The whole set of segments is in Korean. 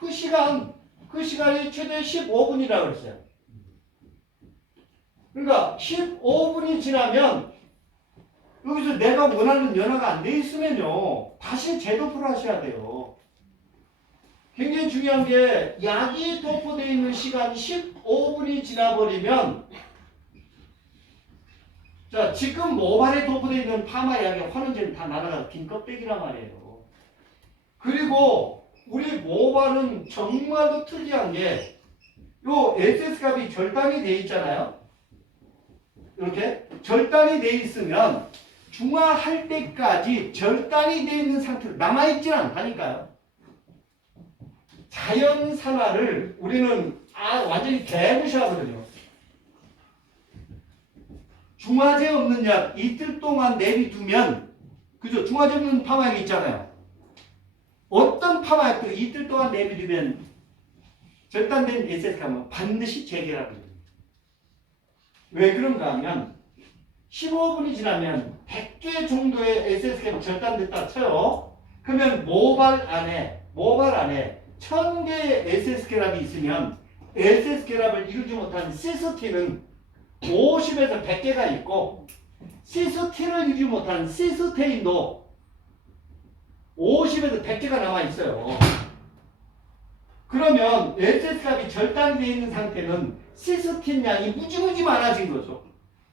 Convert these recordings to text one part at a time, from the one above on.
그 시간이 최대 15분이라고 그랬어요. 그러니까 15분이 지나면 여기서 내가 원하는 연화가 안 돼 있으면요, 다시 재도포를 하셔야 돼요. 굉장히 중요한 게, 약이 도포되어 있는 시간이 15분이 지나버리면, 자, 지금 모발에 도포되어 있는 파마약의 환원제는 다 날아가서 빈 껍데기란 말이에요. 그리고 우리 모발은 정말로 특이한 게, 요 SS값이 절단이 돼 있잖아요. 이렇게 절단이 돼 있으면 중화할 때까지 절단이 돼 있는 상태로 남아있지는 않다니까요. 자연산화를 우리는 완전히 개무시하거든요. 중화제 없는 약 이틀 동안 내비두면, 그죠? 중화제 없는 파마약이 있잖아요. 어떤 파마약도 이틀 동안 내비두면 절단된 SS값은 반드시 재결합니다. 왜 그런가 하면 15분이 지나면 100개 정도의 SS캡이 절단됐다 쳐요. 그러면 모발 안에 1000개의 SS결합이 있으면 SS결합을 이루지 못한 시스틴은 50에서 100개가 있고, 시스틴을 이루지 못한 시스테인도 50에서 100개가 남아 있어요. 그러면 SS값이 절단되어 있는 상태는 시스틴 양이 무지무지 많아진 거죠.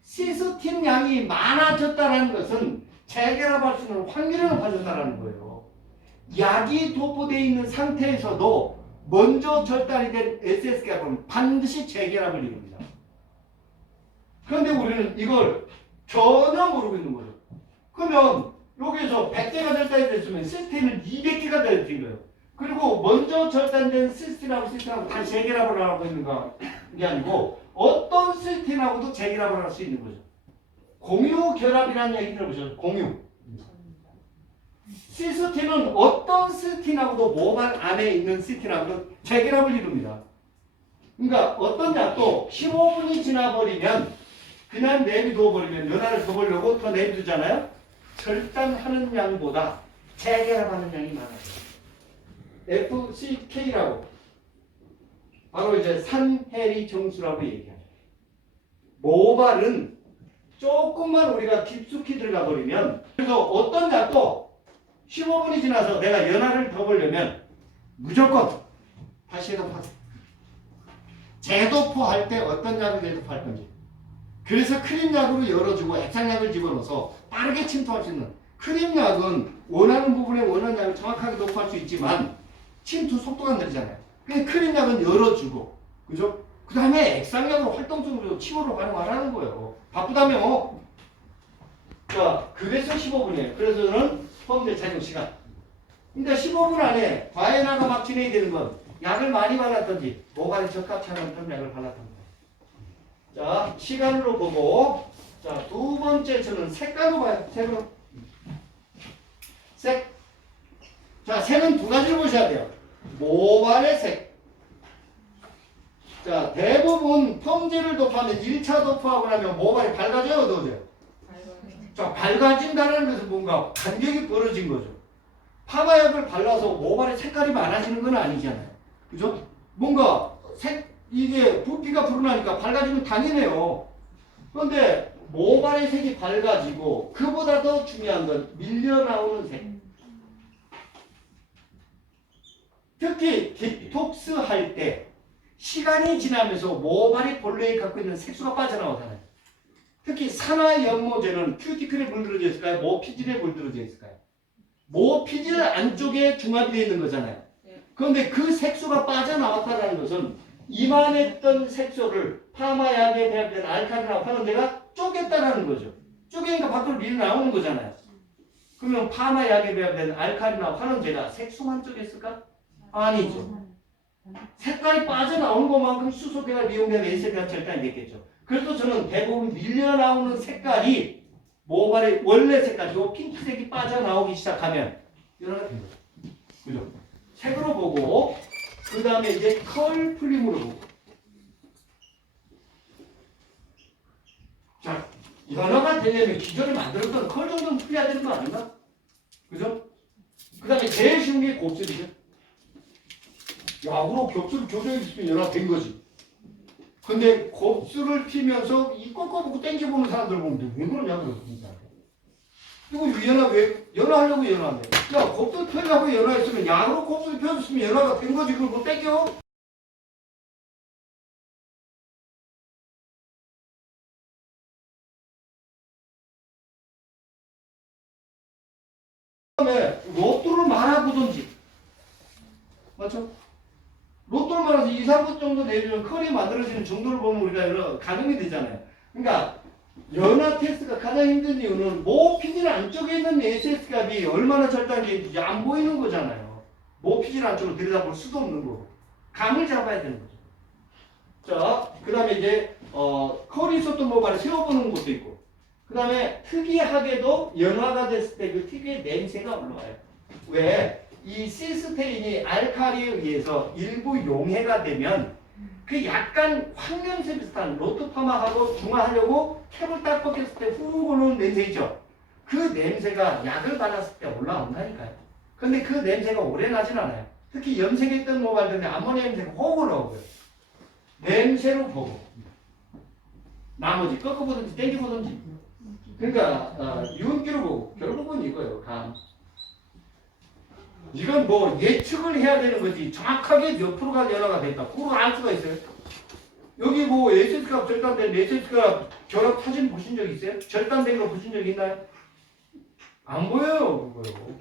시스틴 양이 많아졌다는 것은 재결합할 수 있는 확률이 높아졌다는 거예요. 약이 도포되어 있는 상태에서도 먼저 절단이 된 SS값은 반드시 재결합을 이룹니다. 그런데 우리는 이걸 전혀 모르고 있는 거죠. 그러면 여기에서 100개가 절단이 됐으면 시스틴은 200개가 되어진 거예요. 그리고 먼저 절단된 시스틴하고 다 재결합을 하고 있는 게 아니고, 어떤 시스틴하고도 재결합을 할 수 있는 거죠. 공유결합이라는 얘기 들어보셨죠? 공유. 시스틴은 어떤 시스틴하고도 모발 안에 있는 시스틴하고도 재결합을 이룹니다. 그러니까 어떤 약도 15분이 지나버리면 그냥 내비둬버리면, 연화를 더 보려고 더 내비두잖아요. 절단하는 양보다 재결합하는 양이 많아요. FCK라고, 바로 이제 산해리 정수라고 얘기하죠. 모발은 조금만 우리가 깊숙이 들어가 버리면, 그래서 어떤 약도 15분이 지나서 내가 연화를 더 보려면 무조건 다시 해도포하세요. 재도포할 때 어떤 약을 재도포할 건지. 그래서 크림약으로 열어주고 액상약을 집어넣어서 빠르게 침투할 수 있는, 크림약은 원하는 부분에 원하는 약을 정확하게 도포할 수 있지만 침투 속도가 느리잖아요. 그러니까 크림약은 열어주고, 그죠? 그 다음에 액상약으로 활동적으로 치료를 활용하라는 거예요. 바쁘다며. 자, 그래서 15분이에요. 그래서 저는 펌제 착용 시간. 근데 15분 안에 과해나가 막 진행이 되는 건, 약을 많이 발랐든지 모발에 적합치 않은 약을 발랐던 거예요. 자, 시간으로 보고, 자, 두 번째 저는 색깔로 봐요. 색으로. 색. 자, 색은 두 가지를 보셔야 돼요. 모발의 색. 자, 대부분 펌제를 도포하면 1차 도포하고 나면 모발이 밝아져요, 어두워져요? 자, 밝아진다는 것은 뭔가 간격이 벌어진 거죠. 파마약을 발라서 모발의 색깔이 많아지는 건 아니잖아요. 그죠? 뭔가 이게 부피가 불어나니까 밝아지면 당연해요. 그런데 모발의 색이 밝아지고, 그보다 더 중요한 건 밀려나오는 색. 특히 디톡스 할 때 시간이 지나면서 모발이 본래에 갖고 있는 색소가 빠져나오잖아요. 특히 산화연모제는 큐티클에 물들어져 있을까요? 모피질에 물들어져 있을까요? 모피질 안쪽에 중합이 되어 있는 거잖아요. 그런데 그 색소가 빠져나왔다는 것은 이만했던 색소를 파마약에 배합된 알칼리나 환원제가 쪼갰다는 거죠. 쪼개니까 밖으로 밀어 나오는 거잖아요. 그러면 파마약에 배합된 알칼리나 환원제가 색소만 쪼갰을까? 아니죠. 색깔이 빠져나오는 것만큼 수소계가 이용된 SS가 절단이 됐겠죠. 그래서 저는 대부분 밀려나오는 색깔이 모발의 원래 색깔, 요 핑크색이 빠져나오기 시작하면 이런 된 거죠. 그죠? 색으로 보고, 그 다음에 이제 컬 풀림으로 보고. 자, 연화가 되려면 기존에 만들었던 컬 정도는 풀려야 되는 거 아닌가? 그죠? 그 다음에 제일 쉬운 게 곱슬이죠. 약으로 겹수를 조정해주면 연화된 거지. 근데 곱수를 피면서 이 꺾어보고 땡겨보는 사람들 보면 왜 그러냐 그러니까. 이거 왜 연화하려고 연화한대. 야 곱수 펴려고 연화했으면 약으로 곱수를 펴줬으면 연화가 된 거지. 그걸 뭐 땡겨? 그다음에 로또를 말아보든지 맞죠? 로또를 말아서 2, 3분 정도 내주면 컬이 만들어지는 정도를 보면 우리가 가늠이 되잖아요. 그러니까 연화 테스트가 가장 힘든 이유는 모피질 안쪽에 있는 SS 값이 얼마나 절단계인지 안 보이는 거잖아요. 모피질 안쪽으로 들여다볼 수도 없는 거고 감을 잡아야 되는 거죠. 자, 그 다음에 이제 컬이 있었던 모발을 세워보는 것도 있고 그 다음에 특이하게도 연화가 됐을 때 그 특유의 냄새가 올라와요. 왜? 이 시스테인이 알칼리에 의해서 일부 용해가 되면 그 약간 황냄새 비슷한 로트파마하고 중화하려고 캡을 딱 벗겼을 때 후 올라오는 냄새 있죠? 그 냄새가 약을 발랐을 때 올라온다니까요. 근데 그 냄새가 오래 나진 않아요. 특히 염색했던 모발들은 암모니아 냄새가 확 올라오고요. 냄새로 보고 나머지 꺾어보든지 땡겨보든지 그러니까 유언기로 보고 결국은 이거예요. 감. 이건 뭐 예측을 해야 되는 거지 정확하게 몇 프로가 연화가 됐다. 그거 알 수가 있어요. 여기 뭐 SS값 절단된 SS값 결합 사진 보신 적 있어요? 절단된 거 보신 적 있나요? 안 보여요. 그거요.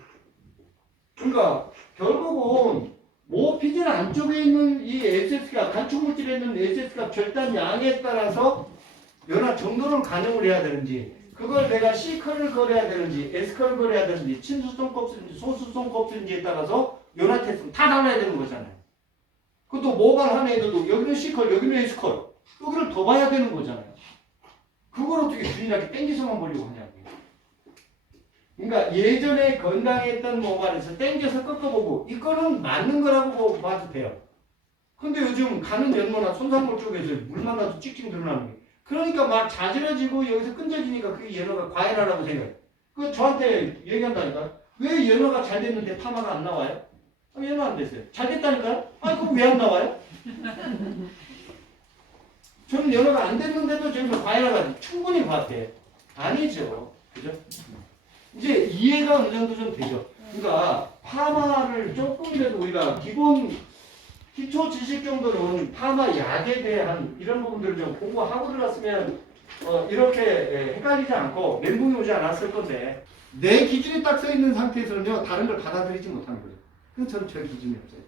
그러니까 결국은 모피질 안쪽에 있는 이 SS값 간축물질에 있는 SS값 절단량에 따라서 연화 정도를 가늠을 해야 되는지 그걸 내가 C컬을 걸어야 되는지 S컬을 걸어야 되는지 친수성 껍질인지 소수성 껍질인지에 따라서 연화 테스트는 다 달라야 되는 거잖아요. 그것도 모발 하나 애들도 여기는 C컬 여기는 S컬 여기를 더 봐야 되는 거잖아요. 그걸 어떻게 균일하게 땡겨서만 보려고 하냐고요. 그러니까 예전에 건강했던 모발에서 땡겨서 꺾어보고 이거는 맞는 거라고 봐도 돼요. 근데 요즘 가는 연모나 손상골 쪽에서 물만 나도 찍찍 드러나는 게 그러니까 막 자지러지고 여기서 끈적이니까 그게 연화가 과해라고 생각해요. 그 저한테 얘기한다니까. 왜 연화가 잘 됐는데 파마가 안 나와요? 연화 안 됐어요. 잘 됐다니까요? 아니 그럼 왜 안 나와요? 저는 연화가 안 됐는데도 지금 과해라가 충분히 과해. 아니죠. 그죠? 이제 이해가 어느 정도 좀 되죠. 그러니까 파마를 조금이라도 우리가 기초 지식 정도는 파마 약에 대한 이런 부분들을 좀 공부하고 들어갔으면 이렇게 헷갈리지 않고 멘붕이 오지 않았을 건데 내 기준이 딱 써 있는 상태에서는요 다른 걸 받아들이지 못하는 거죠. 그래서 저는 별 기준이 없어요.